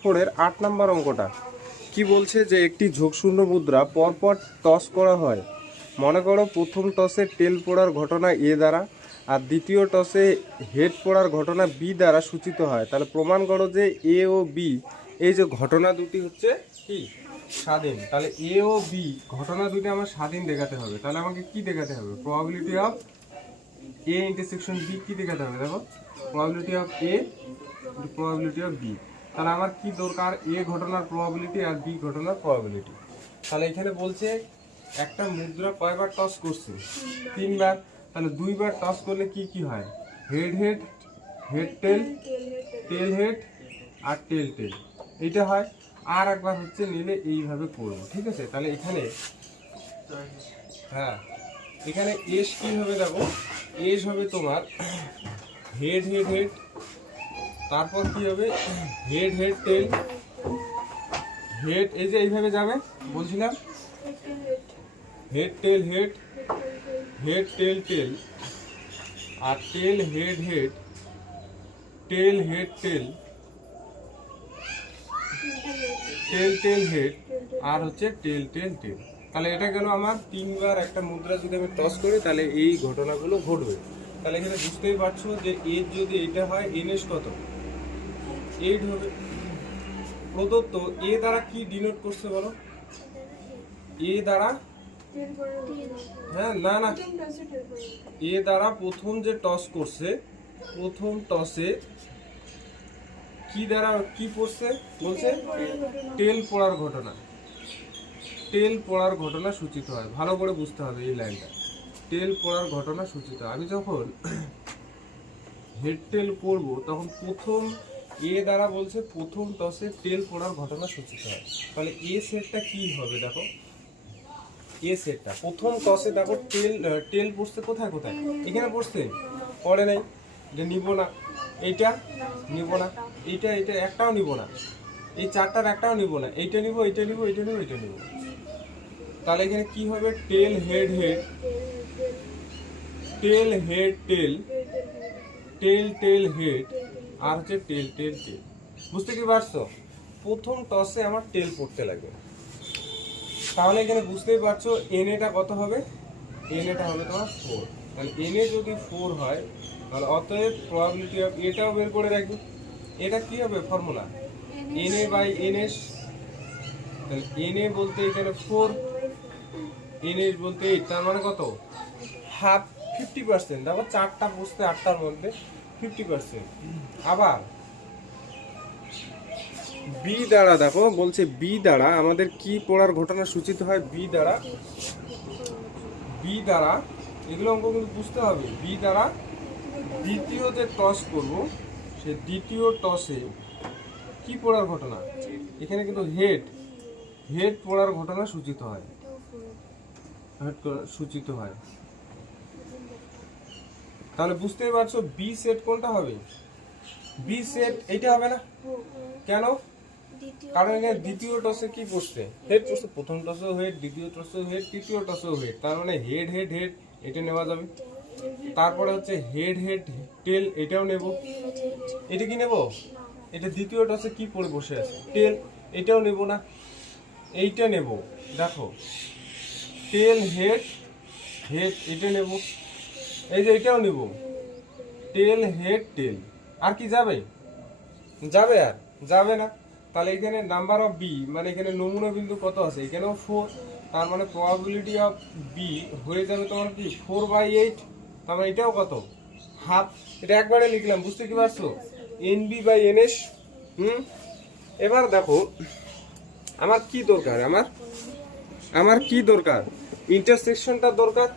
ফোরের 8 নম্বর অঙ্কটা কি বলছে যে একটি ঝোঁকশূন্য মুদ্রা পরপর টস করা হয়। মনে করো প্রথম টসে টেল পড়ার ঘটনা এ দ্বারা আর দ্বিতীয় টসে হেড পড়ার ঘটনা বি দ্বারা সূচিত হয়। তাহলে প্রমাণ করো যে এ ও বি এই যে ঘটনা দুটি হচ্ছে কি স্বাধীন। তাহলে এ ও বি ঘটনা দুটি আমার স্বাধীন দেখাতে হবে। তাহলে আমাকে কি দেখাতে হবে? Probability of A intersection B কি দেখাতে হবে? দেখো, probability of A probability of B. তাহলে আমার কি দরকার? এ ঘটনার প্রবাবিলিটি আর বি ঘটনার প্রবাবিলিটি। তাহলে এখানে বলছে একটা মুদ্রা কয়বার টস করছে? 3 বার। তাহলে 2 বার টস করলে কি কি হয়? Head head, head tail, tail head আর টেল টেল, এইটা হয়। আর একবার হচ্ছে নিলে এইভাবে করবো, ঠিক আছে? তাহলে এখানে হ্যাঁ, এখানে এস কি হবে? দেখো, এস হবে তোমার হেড হেড হেড, তারপর কি হবে? হেড হেড টেল, হেড এই যে এইভাবে যাবে বলছিলাম, head tail head, head tail tail আর tail head head, tail head tail, tail tail head আর হচ্ছে টেল টেল টেল। তাহলে এটা গেল আমার 3 বার একটা মুদ্রা যদি আমি টস করি তাহলে এই ঘটনাগুলো ঘটবে। তাহলে এখানে বুঝতেই পারছো যে এর যদি এটা হয় এনএস কত? 8 হবে। প্রদত্ত এ দ্বারা কি ডিনোট করছে বলো? এ দ্বারা, হ্যাঁ না না, এ দ্বারা প্রথম যে টস করছে, প্রথম টসে কি দ্বারা কি পড়ছে বলছে? টেল পড়ার ঘটনা, টেল পড়ার ঘটনা সূচিত হয়। ভালো করে বুঝতে হবে এই লাইনটা, টেল পড়ার ঘটনা সূচিত হয়। আমি যখন হেড টেল পড়বো তখন প্রথম এ দ্বারা বলছে প্রথম টসে টেল পড়ার ঘটনা সূচিত হয়। তাহলে এ সেটটা কি হবে? দেখো, এ সেটটা প্রথম টসে দেখো টেল টেল পড়ছে কোথায় কোথায়? এখানে পড়ছে, পড়ে নাই, এটা নিব না, এইটা নিব না, এইটা এটা একটাও নিব না, এই চারটার একটাও নিব না, এইটা নিব, এইটা নিব, এইটা নিব, এইটা নিব। তাহলে এখানে কি হবে? Tail head head, tail head tail, tail tail head আর হচ্ছে টেল টেল টেল। বুঝতে কি পারছো? প্রথম টসে আমার টেল পড়তে লাগবে। তাহলে এখানে বুঝতেই পারছো এনএটা কত হবে? এনএটা হবে তোমার 4। তাহলে এনএ যদি 4 হয় তাহলে অতএব প্রবাবিলিটি অফ এটাও বের করে রাখবে। এটা কি হবে ফর্মুলা? N A by N S. তাহলে এনএ বলতে এখানে 4, এনএস বলতে 8, তার মানে কত? হাফ, 50%। দেখো চারটা বসতে 8টার মধ্যে 50%। আবার বি দ্বারা দেখো বলছে বি দ্বারা আমাদের কি পড়ার ঘটনা সূচিত হয়? বি দ্বারা, বি দ্বারা এগুলো অঙ্ক কিন্তু বুঝতে হবে। বি দ্বারা দ্বিতীয় যে টস করব সে দ্বিতীয় টসে কি পড়ার ঘটনা? এখানে কিন্তু হেড, হেড পড়ার ঘটনা সূচিত হয়, হেড সূচিত হয়। তাহলে বুঝতেই পারছো বি সেট কোনটা হবে? বি সেট এইটা হবে না। কেন? কারণ এখানে দ্বিতীয় টসে কি পড়ছে? হেড পড়ছে। প্রথম টসেও হেড, দ্বিতীয় টসেও হেড, তৃতীয় টসেও হেড, তার মানে হেড হেড হেড এটা নেওয়া যাবে। তারপরে হচ্ছে হেড হেড টেল, এটাও নেব। এটা কি নেব? এটা দ্বিতীয় টসে কি পড়ে বসে আছে? টেল, এটাও নেব না, এইটা নেব। দেখো, টেল হেড হেড এটা নেব, এই যে এটাও নেব, টেল হেড টেল। আর কি যাবে? যাবে? আর যাবে না। তাহলে এখানে নাম্বার অফ বি মানে এখানে নমুনা বিন্দু কত আছে? এখানেও 4, তার মানে প্রবাবিলিটি অফ বি হয়ে যাবে তোমার কি 4/8। তার মানে এটাও কত? হাফ। এটা একবারে লিখলাম, বুঝতে কি পারছো? N B by N S. এবার দেখো আমার কি দরকার? আমার কি দরকার? ইন্টারসেকশনটা দরকার।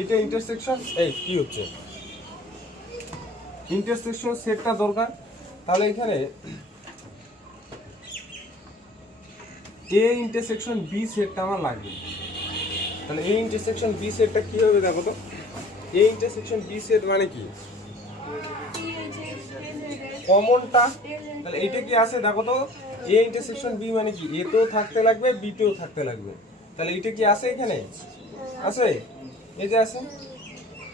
এটা ইন্টারসেকশন, এই কি হচ্ছে? ইন্টারসেকশন সেটটা দরকার। তাহলে এখানে এ ইন্টারসেকশন বি সেটটা আমার লাগবে। তাহলে এ ইন্টারসেকশন বি সেটটা কি হবে? দেখো তো, এ ইন্টারসেকশন বি সেট মানে কি? কমনটা, তাহলে এটা কি আছে? দেখো তো, এ ইন্টারসেকশন বি মানে কি? এ তেও থাকতে লাগবে, বি তেও থাকতে লাগবে। তাহলে এটা কি আছে? এখানে আছে, এই যে আছে।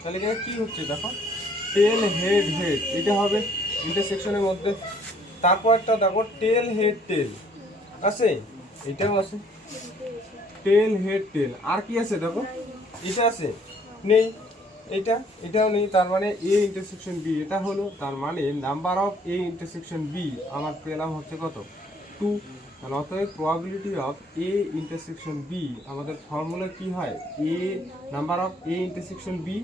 তাহলে এখানে কি হচ্ছে? দেখো, টেল হেড হেড এটা হবে ইন্টারসেকশনের মধ্যে। তারপর একটা দেখো টেল হেড টেল আছে, এটাও আছে টেল হেড টেল। আর কি আছে দেখো, এটা আছে নেই, এটাও নেই। তার মানে এ ইন্টারসেকশন বি এটা হলো, তার মানে number of A intersection B আমার পেলাম হচ্ছে কত 2। তাহলে অতএব probability of A intersection B আমাদের ফর্মুলা কি হয়, এ number of A intersection B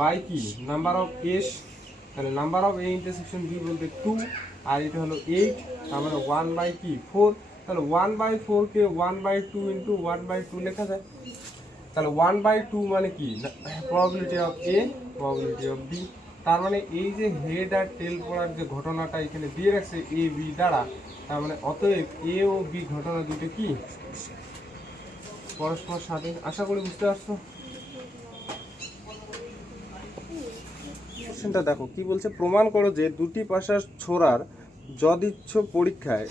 by কি নাম্বার অফ এস। তাহলে number of A intersection B বলতে 2 আর এটা হলো 8, তার মানে 1/4। তাহলে 1/4 কে 1/2 ইন্টু 1/2 লেখা যায়। তাহলে 1/2 মানে কি probability of A probability of B. তার মানে এই যে হেড আর টেল পড়ার যে ঘটনাটা এখানে দিয়ে রাখছে এ বি দ্বারা, তার মানে অতএব এ ও বি ঘটনা দুটো কি পরস্পর স্বাধীন। আশা করি বুঝতে পারছো। কোশ্চেনটা দেখো কি বলছে, প্রমাণ করো যে দুটি পাশার ছোড়ার যদিচ্ছ পরীক্ষায়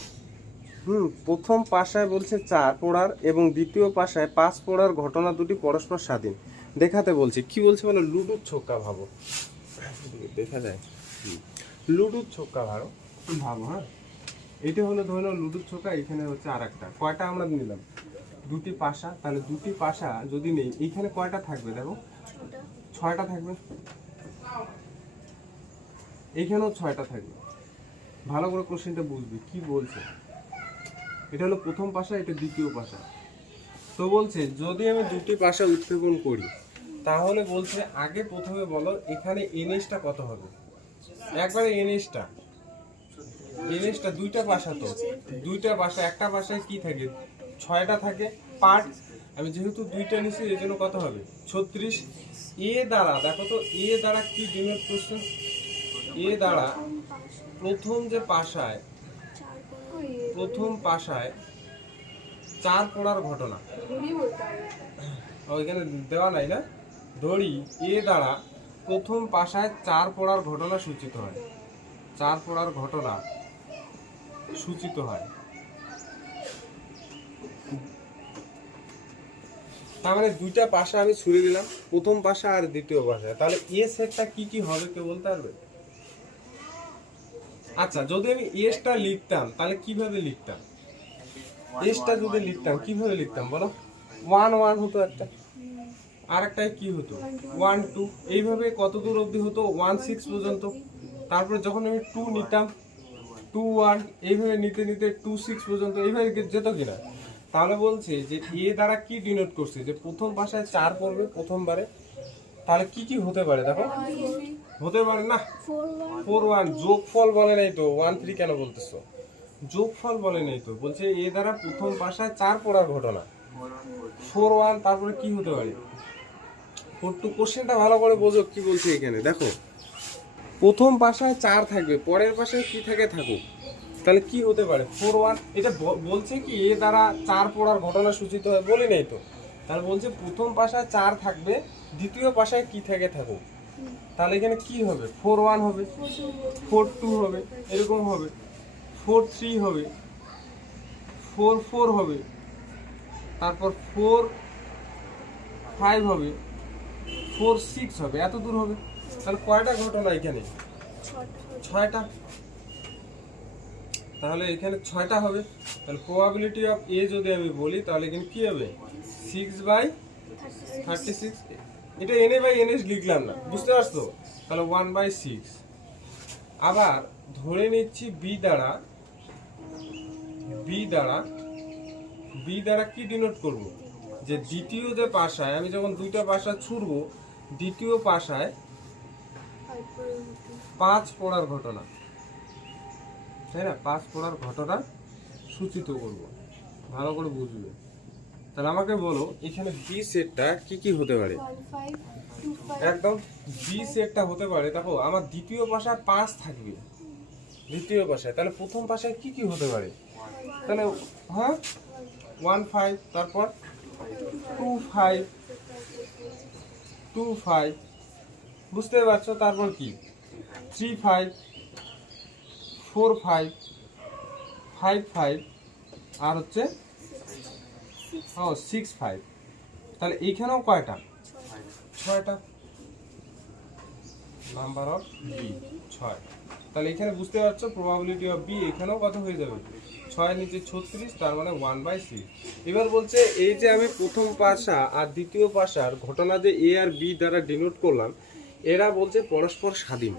প্রথম পাশায় বলছে 4 পড়ার এবং দ্বিতীয় পাশায় 5 পড়ার ঘটনা দুটি পরস্পর স্বাধীন দেখাতে বলছে। কি বলছে বলো, লুডুর ছক্কা ভাবো, দেখা যায় লুডুর ছক্কা ভাবো ভাবো। হ্যাঁ, এটা হলো ধরে নাও লুডুর ছক্কা, এখানে হচ্ছে আর একটা, কয়টা আমরা নিলাম দুটি পাশা। তাহলে দুটি পাশা যদি নেই, এইখানে কয়টা থাকবে দেখো 6টা থাকবে, এইখানেও 6টা থাকবে। ভালো করে কোশ্চেনটা বুঝবি কি বলছে। এটা হলো প্রথম পাশা, এটা দ্বিতীয় পাশা। তো বলছে যদি আমি দুটি পাশা উৎক্ষেপণ করি তাহলে বলছে আগে প্রথমে বলো এখানে এনএসটা কত হবে। একবারে এনএসটা দুইটা পাশা, তো দুইটা পাশা, একটা পাশায় কি থাকে 6টা থাকে পার্ট। আমি যেহেতু দুইটা নিচ্ছি এই জন্য কত হবে 36। এ দ্বারা দেখো তো, এ দ্বারা কি ডিনোট করছে, এ দ্বারা প্রথম যে পাশায়, প্রথম পাশায় 4 পড়ার ঘটনা, ওইখানে দেওয়া নাই না, ধরি এ দ্বারা প্রথম পাশায় 4 পড়ার ঘটনা সূচিত হয়, 4 পড়ার ঘটনা সূচিত হয়। তার মানে দুইটা পাশা আমি ছুড়ে দিলাম, প্রথম পাশা আর দ্বিতীয় পাশায়। তাহলে এ সেটটা কি কি হবে কেউ বলতে পারবে? আচ্ছা, যদি আমি এসটা লিখতাম তাহলে কিভাবে লিখতাম, এসটা যদি লিখতাম কিভাবে লিখতাম বলো, 1 1 হতো একটা, আর একটাই কি হতো 1 2, এইভাবে কত দূর অবধি হতো 1 6 পর্যন্ত। তারপরে যখন আমি 2 নিতাম 2 1, এইভাবে নিতে নিতে 2 6 পর্যন্ত এইভাবে যেত কিনা। তাহলে বলছে যে এ দ্বারা কি ডিনোট করছে, যে প্রথম পাশায় 4 পড়বে প্রথমবারে। তাহলে কি কি হতে পারে দেখো, হতে পারে না 4 1, যোগফল বলে নাই তো, 1 3 কেন বলতেছো, যোগফল বলে নাই তো, বলছে এ দ্বারা প্রথম পাশায় 4 পড়ার ঘটনা 4 1, তারপরে কি হতে পারে 4 2। কোশ্চেনটা ভালো করে বোঝো কি বলছে এখানে দেখো, প্রথম পাশায় 4 থাকবে, পরের পাশায় কি থাকে থাকুক, তাহলে কি হতে পারে 4 1। এটা বলছে কি এ দ্বারা 4 পড়ার ঘটনা সূচিত হয়, বলি নাই তো। তাহলে বলছে প্রথম পাশায় 4 থাকবে, দ্বিতীয় পাশায় কি থাকে থাকুক। তাহলে এখানে কি হবে 4 1 হবে, 4 2 হবে, এরকম হবে 4 3 হবে, 4 4 হবে, তারপর 4 5 হবে, 4 6 হবে, এত দূর হবে। তাহলে কয়টা ঘটনা এখানে 6টা। তাহলে এখানে 6টা হবে। তাহলে প্রবাবিলিটি অফ এ যদি আমি বলি তাহলে এখানে কি হবে 6/36। এটা এনএ বাই এনএস লিখলাম না, বুঝতে পারছো। তাহলে 1/6। আবার ধরে নিচ্ছি বি দ্বারা কি ডিনোট করব, যে দ্বিতীয় যে পাশায় আমি যখন দুইটা পাশা ছুড়বো, দ্বিতীয় পাশায় 5 পড়ার ঘটনা, তাই না, 5 পড়ার ঘটনা সূচিত করব, ভালো করে বুঝবে। তাহলে আমাকে বলো এখানে বি সেটটা কি কি হতে পারে। একদম বি সেটটা হতে পারে, দেখো আমার দ্বিতীয় পাশায় 5 থাকবে, দ্বিতীয় পাশায়, তাহলে প্রথম পাশায় কি কি হতে পারে, তাহলে হ্যাঁ 1 5, তারপর 2 5, বুঝতে পারছো। তারপর কি 3 5, 4 5, 5 5, আর হচ্ছে 6 5। তাহলে এইখানেও কয়টা 6টা, নাম্বার অফ বি 6। তাহলে এখানে বুঝতে পারছো প্রবাবিলিটি অফ বি এখানেও কত হয়ে যাবে, 6 নিচে 36, তার মানে 1/6। এবার বলছে এই যে আমি প্রথম পাশা আর দ্বিতীয় পাশার ঘটনা যে এ আর বি দ্বারা ডিনোট করলাম, এরা বলছে পরস্পর স্বাধীন।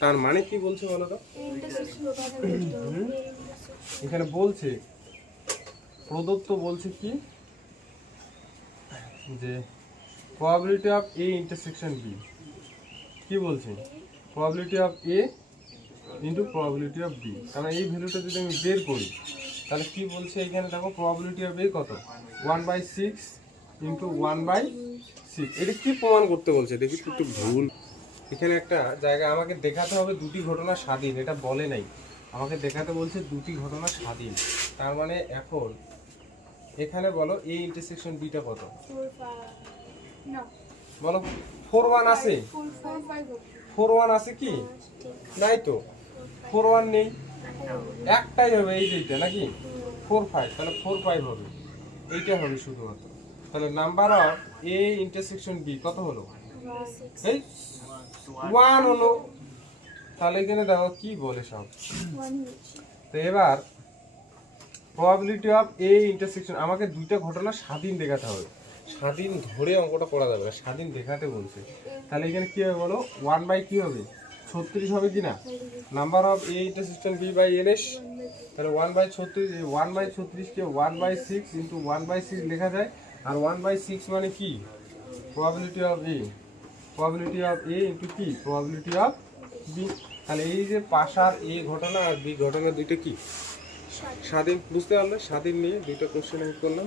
তার মানে কি বলছে বলো তো? এখানে বলছে প্রদত্ত বলছে কি যে probability of A intersection B, কি বলছে probability of A into probability of B. কারণ এই ভ্যালুটা যদি আমি বের করি তাহলে কি বলছে এখানে দেখো প্রবাবিলিটি অফ এ কত, 1/6 ইন্টু 1/6। এটা কি প্রমাণ করতে বলছে দেখি একটু ভুল। এখানে একটা জায়গা আমাকে দেখাতে হবে দুটি ঘটনা স্বাধীন, এটা বলে নাই, আমাকে দেখাতে বলছে দুটি ঘটনা স্বাধীন। তার মানে এখন এখানে বলো এ ইন্টারসেকশন বিটা কত বলো। 4-1 আছে, 4-1 আছে কি নাই তো, 4-1 নেই, একটাই হবে এই যেটা নাকি 4-5, তাহলে 4-5 হবে, এইটা হবে শুধুমাত্র। তাহলে number of A intersection B কত হলো, এই 1 হলো। তাহলে এখানে দেখো কি বলে সব। তো এবার প্রবাবিলিটি অফ এ ইন্টারসেকশন, আমাকে দুইটা ঘটনা স্বাধীন দেখাতে হবে, স্বাধীন ধরে অঙ্কটা করা যাবে না, স্বাধীন দেখাতে বলছে। তাহলে এখানে কি হবে বলো, 1 বাই কি হবে 36 হবে কি না, number of A intersection B by N S. তাহলে 1/36, 1/36 কে 1/6 ইন্টু 1/6 লেখা যায়। আর 1/6 মানে কি probability of A, probability of A into কি প্রবাবিলিটি অফ বি। তাহলে এই যে পাশার এ ঘটনা আর বি ঘটনা দুইটা কি স্বাধীন, বুঝতে পারলে? স্বাধীন নিয়ে দুইটা কোশ্চেন আমি করলাম।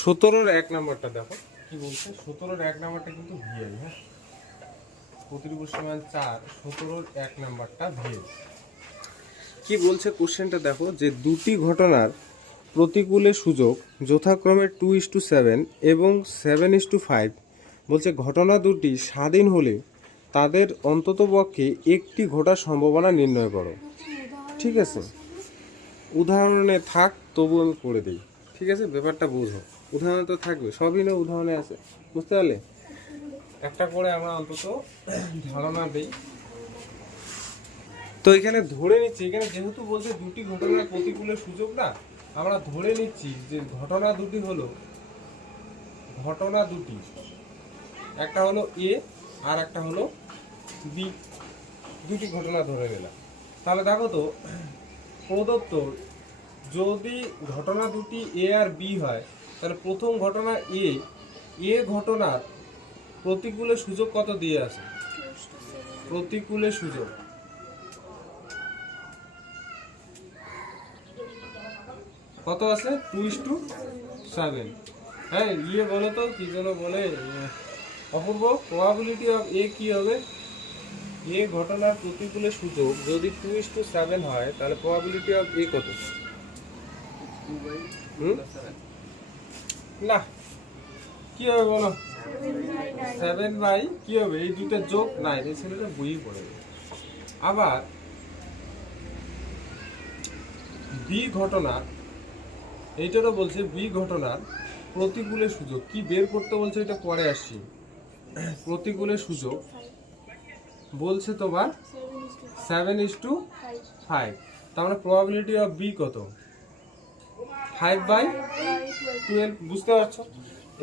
17-র 1 নাম্বারটা দেখো কি বলছে। 17-র 1 নাম্বারটা কিন্তু ভিআই, হ্যাঁ, প্রতিরূপের সমান 4, 17-র 1 নাম্বারটা ভিআই। কি বলছে কোশ্চেনটা দেখো, যে দুটি ঘটনার প্রতিকূলে সূচক যথাক্রমে 2:7 এবং 7:5। বলছে ঘটনা দুটি স্বাধীন হলে তাদের অন্ততপক্ষে একটি ঘটার সম্ভাবনা নির্ণয় করো। ঠিক আছে, উদাহরণে থাক, তবু আমি পড়ে দিই, ঠিক আছে, ব্যাপারটা বুঝো। উদাহরণ তো থাকবে, সবই না উদাহরণে আছে, বুঝতে পারলে? একটা করে আমরা অন্তত ধারণা দিই। তো এখানে ধরে নিচ্ছি, এখানে যেহেতু বলছে দুটি ঘটনার প্রতিকূলে সুযোগ না, আমরা ধরে নিচ্ছি যে ঘটনা দুটি হলো, ঘটনা দুটি একটা হলো এ আর একটা হলো বি, দুটি ঘটনা ধরে নিলাম। তাহলে দেখো তো প্রদত্ত যদি ঘটনা দুটি এ আর বি হয়, তাহলে প্রথম ঘটনা এ, এ ঘটনার প্রতিকূলে সুযোগ কত দিয়ে আছে, প্রতিকূলে সুযোগ কত আছে 2:7। হ্যাঁ, বলো তো কি যেন বলে অপূর্ব, প্রবাবিলিটি অফ এ কি হবে, এ ঘটনার প্রতিকূলে সূচক যদি 2:7 হয় তাহলে প্রবাবিলিটি অফ এ কত, না কি হবে বলো, 7 বাই কি হবে, এই দুইটা যোগ 9, এই ছেলেটা বইয়ে পড়ে। আবার বি ঘটনা, এইটারও বলছে বি ঘটনার প্রতিকূলে সুযোগ কি বের করতে বলছে, এটা পরে আসছি। প্রতিকূলে সুযোগ বলছে তোমার 7:5, তার মানে প্রবাবিলিটি অফ বি কত, 5/12, বুঝতে পারছো?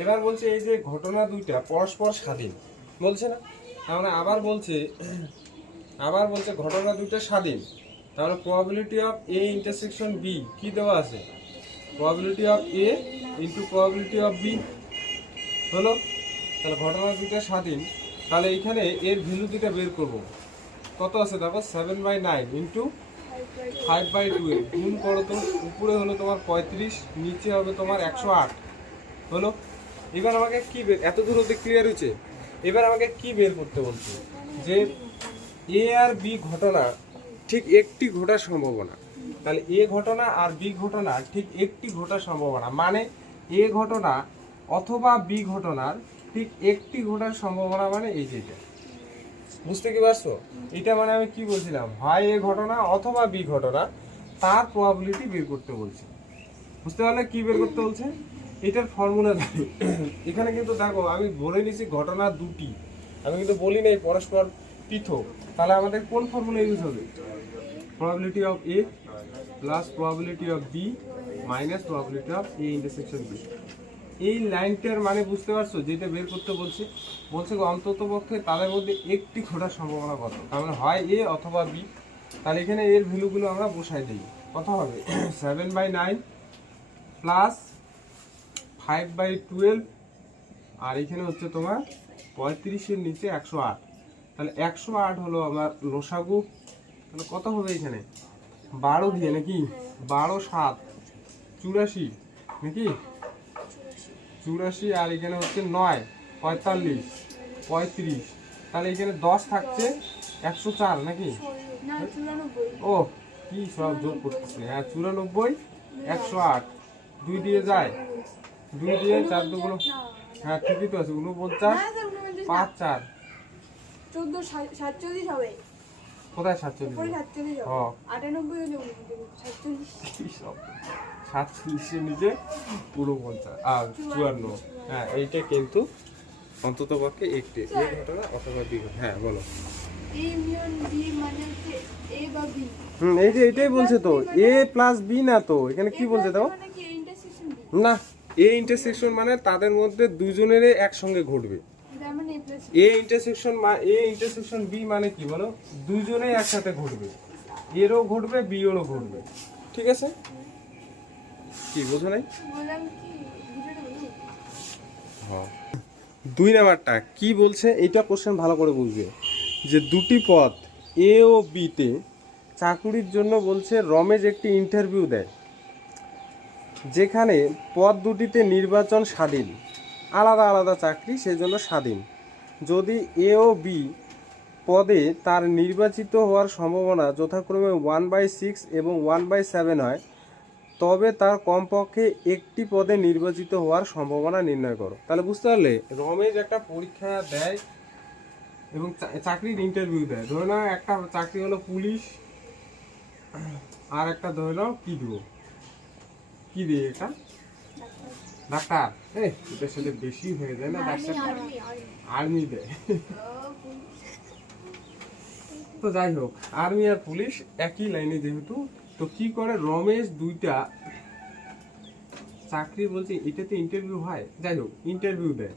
এবার বলছে এই যে ঘটনা দুইটা পরস্পর স্বাধীন বলছে না, তার মানে আবার বলছে ঘটনা দুইটা স্বাধীন, তাহলে probability of A intersection B কি দেওয়া আছে, probability of A into probability of B হলো। তাহলে ঘটনা দুইটা স্বাধীন, তাহলে এইখানে এর ভ্যালু দুইটা বের করব, কত আছে দেখো 7/9 ইন্টু 5/12, গুণ করো তো, উপরে হলো তোমার 35, নিচে হবে তোমার 108 হলো। এবার আমাকে কি এত দূর অব্দি ক্লিয়ার হয়েছে? এবার আমাকে কি বের করতে বলছে, যে এ আর বি ঘটনা ঠিক একটি ঘটার সম্ভাবনা। তাহলে এ ঘটনা আর বি ঘটনা ঠিক একটি ঘটার সম্ভাবনা, মানে এ ঘটনা অথবা বি ঘটনার ঠিক একটি ঘটার সম্ভাবনা, মানে এই যেটা, বুঝতে কি পারছো? এটা মানে আমি কি বলছিলাম, হয় এ ঘটনা অথবা বি ঘটনা, তার প্রবাবিলিটি বের করতে বলছে। বুঝতে পারলে কি বের করতে বলছে? এটার ফর্মুলা এখানে কিন্তু দেখো আমি বলে নিছি ঘটনা দুটি, আমি কিন্তু বলি নাই পরস্পর পৃথক, তাহলে আমাদের কোন ফর্মুলা ইউজ হবে? Probability of A plus probability of B minus probability of A intersection B. এই লাইনটার মানে বুঝতে পারছো, যেটা বের করতে বলছে অন্তত পক্ষে তাদের মধ্যে একটি ঘটার সম্ভাবনা কত, তার মানে হয় এ অথবা বি। তাহলে এখানে এর ভ্যালুগুলো আমরা বসাই দিই। কত হবে? 7/9 প্লাস 5/12, আর এখানে হচ্ছে তোমার 35-এর নিচে 108। তাহলে 108 হলো আমার লসাগু। তাহলে কত হবে এখানে? 12 দিয়ে নাকি? 12 7 84 নাকি? 84, আর এখানে হচ্ছে 9 45 35। তাহলে এখানে 10 থাকছে 104 নাকি? ও কি সব যোগ করতেছে। হ্যাঁ 94 108 2 দিয়ে যায়, 2 দিয়ে 4 দুগুলো, হ্যাঁ ঠিকই তো আছে 49 5 4 14 47 হবে। কোথায় 47? উপরে 47 হবে। 98 হলে 47 সব 47-এর নিচে 49 আর 54। হ্যাঁ এইটা কিন্তু অন্তত পক্ষে একটি এ ঘটনা অথবা বি ঘটনা। হ্যাঁ বলো। এ মিয়ন বি মানে হচ্ছে এ বা বি। এই যে এটাই বলছে তো, এ প্লাস বি না তো, এখানে কি বলছে দাও? মানে কি ইন্টারসেকশন বি? না, এ ইন্টারসেকশন মানে তাদের মধ্যে দুজনের একসঙ্গে ঘটবে। এটা মানে এ প্লাস এ ইন্টারসেকশন বি মানে কি বলো? দুজনেই একসাথে ঘটবে, এরও ঘটবে বি এরও ঘটবে। ঠিক আছে, কি বোঝো নাই? বললাম কি ভিডিওটা বলুন। হ্যাঁ 2 নাম্বারটা কি বলছে এটা কোশ্চেন ভালো করে বুঝবে, যে দুটি পদ এ ও বি তে চাকুরির জন্য বলছে রমেশ একটি ইন্টারভিউ দেয়, যেখানে পদ দুটিতে নির্বাচন স্বাধীন, আলাদা আলাদা চাকরি সেই জন্য স্বাধীন। যদি এ ও বি পদে তার নির্বাচিত হওয়ার সম্ভাবনা যথাক্রমে 1/6 এবং 1/7 হয়, তবে তার কমপক্ষে একটি পদে নির্বাচিত হওয়ার সম্ভাবনা নির্ণয় করো। তাহলে বুঝতে পারলে, রমেশ একটা পরীক্ষা দেয় এবং চাকরির ইন্টারভিউ দেয়। ধরে নাও একটা চাকরি হলো পুলিশ, আর একটা ধরে নাও কি দিব, কি দিয়ে এটা ডাক্তার। এটার সাথে বেশি হয়ে যায় না? ডাক্তার আর্মি দেয়। তো যাই হোক, আর্মি আর পুলিশ একই লাইনে যেহেতু, তো কি করে রমেশ দুইটা চাকরি বলছে এটাতে ইন্টারভিউ হয়, যাই হোক ইন্টারভিউ দেয়।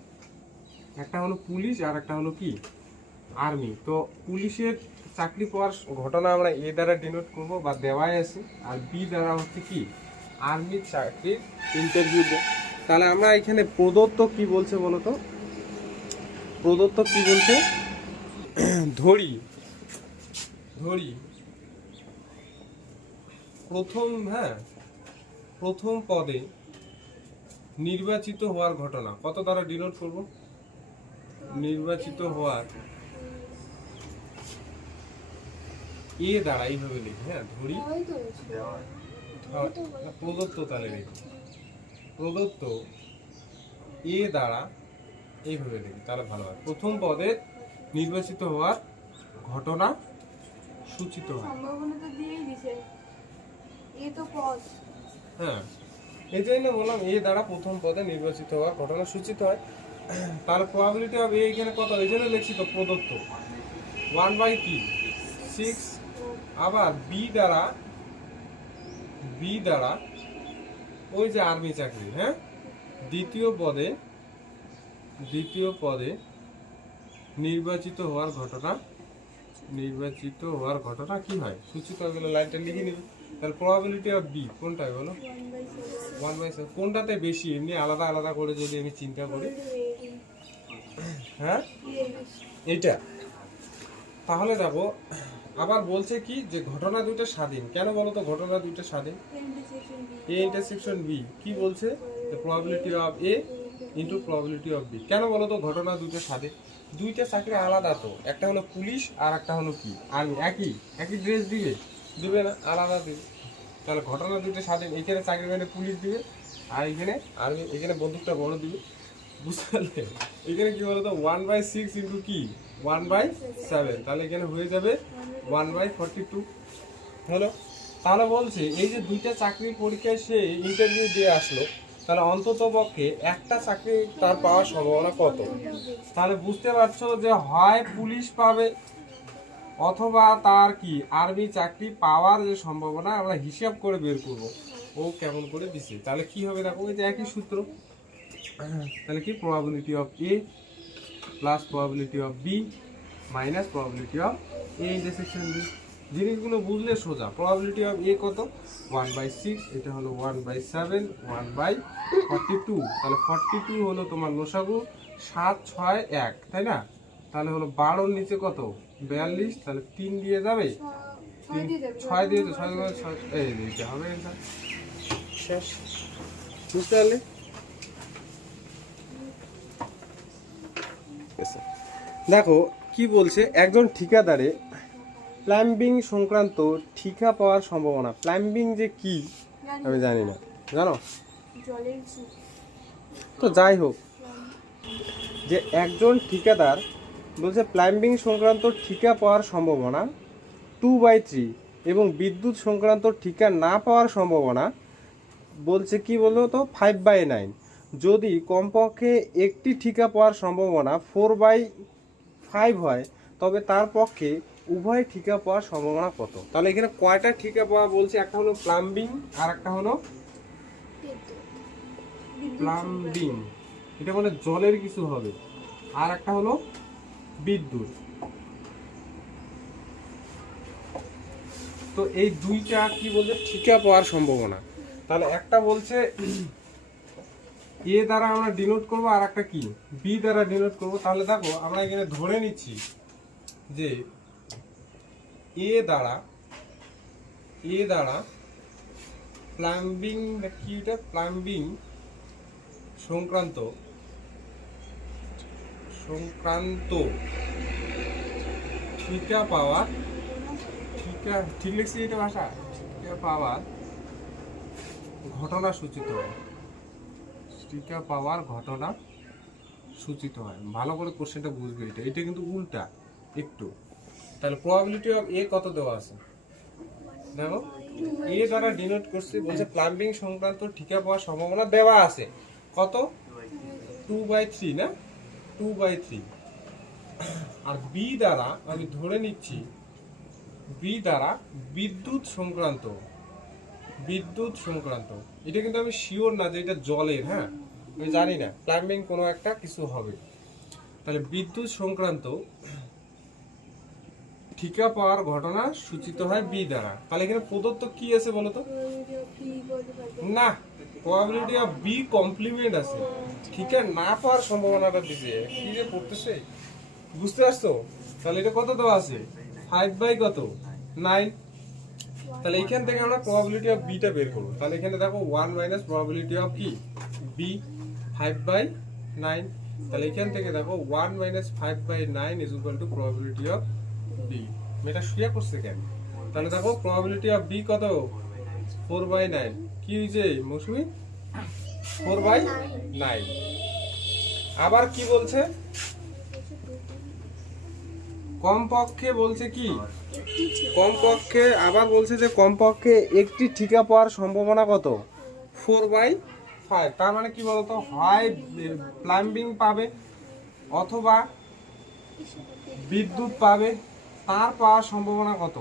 একটা হলো পুলিশ আর একটা হলো কি আর্মি। তো পুলিশের চাকরি পাওয়ার ঘটনা আমরা এ দ্বারা ডিনোট করব বা দেওয়াই আছে, আর বি দ্বারা হচ্ছে কি আর্মির চাকরির ইন্টারভিউ দেয়। তাহলে আমরা এখানে প্রদত্ত কি বলছে বলো তো? প্রদত্ত কি বলছে? ধরি প্রথম পদে নির্বাচিত হওয়ার ঘটনা কত দ্বারা ডিনোট করব? নির্বাচিত হওয়ার এ দ্বারা এইভাবে লিখি। হ্যাঁ ধরি প্রদত্ত, তাহলে লিখি প্রদত্ত এ দ্বারা এইভাবে লিখি, তাহলে ভালো হয়। প্রথম পদে নির্বাচিত হওয়ার ঘটনা সূচিত হয়। সম্ভাবনা তো দিয়েই দিছে। এ তো পদ। হ্যাঁ এই জন্য বললাম এ দ্বারা প্রথম পদে নির্বাচিত হওয়ার ঘটনা সূচিত হয়। তার প্রবাবিলিটি অফ এ এখানে কত, এই জন্য লিখছি তো প্রদত্ত 1/6। আবার বি দ্বারা ওই যে আর্মি চাকরি, হ্যাঁ দ্বিতীয় পদে নির্বাচিত হওয়ার ঘটনা কি হয় সূচিত হয়ে গেল। লাইনটা লিখে নিবি। তাহলে প্রবাবিলিটি অফ বি কোনটা বলো? 1/7। কোনটাতে বেশি এমনি আলাদা আলাদা করে যদি আমি চিন্তা করি, হ্যাঁ এইটা। তাহলে দেখো আবার বলছে কি যে ঘটনা দুটো স্বাধীন। কেন বলো তো ঘটনা দুটো স্বাধীন? এ ইন্টারসেকশন বি কি বলছে? Probability of A into probability of B. কেন বলো তো ঘটনা দুটো স্বাধীন? দুইটা চাকরি আলাদা তো, একটা হলো পুলিশ আর একটা হলো কি আর্মি। একই ড্রেস দিবে না, আলাদা দিবে। তাহলে ঘটনা দুটো স্বাধীন। এখানে চাকরি মানে পুলিশ দিবে, আর এখানে আর্মি, এখানে বন্দুকটা বড় দিবে। বুঝতে পারলে? এখানে কি বলতো 1/6 ইন্টু কি 1/7, তাহলে এখানে হয়ে যাবে 1/42 হলো। তাহলে বলছে এই যে দুইটা চাকরির পরীক্ষায় সে ইন্টারভিউ দিয়ে আসলো, তাহলে অন্তত পক্ষে একটা চাকরি তার পাওয়ার সম্ভাবনা কত? তাহলে বুঝতে পারছো যে হয় পুলিশ পাবে অথবা তার কি আরবি চাকরি পাওয়ার যে সম্ভাবনা আমরা হিসাব করে বের করব ও কেমন করে দিছে। তাহলে কি হবে দেখো, এই যে একই সূত্র। তাহলে কি probability of A plus probability of B minus probability of A intersection B. জিনিসগুলো বুঝলে সোজা। প্রবাবিলিটি অফ এ কত, 1/6, এটা হলো 1/7, 1/42। তাহলে 42 হলো তোমার লসাগু, 7, 6, 1, তাই না? তাহলে হলো 12-র নিচে কত, 42, তাহলে 3 দিয়ে যাবে, 6 দিয়ে যাবে 6 দিয়ে, 6 এই দিতে হবে। এটা শেষ, বুঝতে পারলে? দেখো কি বলছে, একজন ঠিকাদারে প্লাম্বিং সংক্রান্ত ঠিকা পাওয়ার সম্ভাবনা। প্লাম্বিং যে কি আমি জানি না, জানো? জলের সুপ তো যাই হোক, যে একজন ঠিকাদার বলছে প্লাম্বিং সংক্রান্ত ঠিকা পাওয়ার সম্ভাবনা 2/3 এবং বিদ্যুৎ সংক্রান্ত ঠিকা না পাওয়ার সম্ভাবনা বলছে কি বলতো তো 5/9। যদি কমপক্ষে একটি ঠিকা পাওয়ার সম্ভাবনা 4/5 হয় তবে তার পক্ষে উভয় ঠিকা পাওয়ার সম্ভাবনা কত? তাহলে এখানে কয়টা ঠিকা পাওয়া বলছে, একটা হলো প্লাম্বিং আর একটা হলো প্লাম্বিং, এটা মানে জলের কিছু হবে, আর একটা হলো বিদ্যুৎ। তো এই দুইটা কি বলছে ঠিকা পাওয়ার সম্ভাবনা। তাহলে একটা বলছে এ দ্বারা আমরা ডিনোট করব, আর একটা কি বি দ্বারা ডিনোট করব। তাহলে দেখো আমরা এখানে ধরে নিচ্ছি যে এ দ্বারা প্লাম্বিং কি, এটা প্লাম্বিং সংক্রান্ত ঠিকা পাওয়ার, ঠিক লিখছি এটা ভাষা, ঠিকা পাওয়ার ঘটনা সূচিত হয়, ঠিকা পাওয়ার ঘটনা সূচিত হয়। ভালো করে কোশ্চেনটা বুঝবে, এটা কিন্তু উল্টা একটু। তাহলে প্রবাবিলিটি অফ এ কত দেওয়া আছে দেখো, এ দ্বারা ডিনোট করছি, বলছে প্লাম্বিং সংক্রান্ত ঠিকা পাওয়ার সম্ভাবনা দেওয়া আছে কত, 2/3 না, 2/3। আর বি দ্বারা আমি ধরে নিচ্ছি, বি দ্বারা বিদ্যুৎ সংক্রান্ত, এটা কিন্তু আমি শিওর না যে এটা জলের, হ্যাঁ আমি জানি না, প্লাম্বিং কোনো একটা কিছু হবে। তাহলে বিদ্যুৎ সংক্রান্ত ঠিকা পাওয়ার ঘটনা সূচিত হয় বি দ্বারা। তাহলে এখানে প্রদত্ত কি আছে বলো তো? না, প্রবাবিলিটি অফ বি কমপ্লিমেন্ট আছে, ঠিকা না পাওয়ার সম্ভাবনাটা দিছে। কি যে পড়তেছে, বুঝতে পারছো? তাহলে এটা কত দেওয়া আছে, 5/9। তাহলে এইখান থেকে আমরা প্রবাবিলিটি অফ বিটা বের করব। তাহলে এখানে দেখো 1 মাইনাস প্রবাবিলিটি অফ কি বি, 5/9। তাহলে এখান থেকে দেখো 1 minus 5/9 is equal to probability of B. এটা শুয়ে করছে কেন? তাহলে দেখো প্রবাবিলিটি অফ বি কত, 4/9। কি হয়েছে মৌসুমী, 4/9। আবার কি বলছে, কমপক্ষে বলছে কি, কমপক্ষে আবার বলছে যে কমপক্ষে একটি ঠিকা পাওয়ার সম্ভাবনা কত, 4/5। তার মানে কি বলতো, হয় প্লাম্বিং পাবে অথবা বিদ্যুৎ পাবে, তার পাওয়ার সম্ভাবনা কত,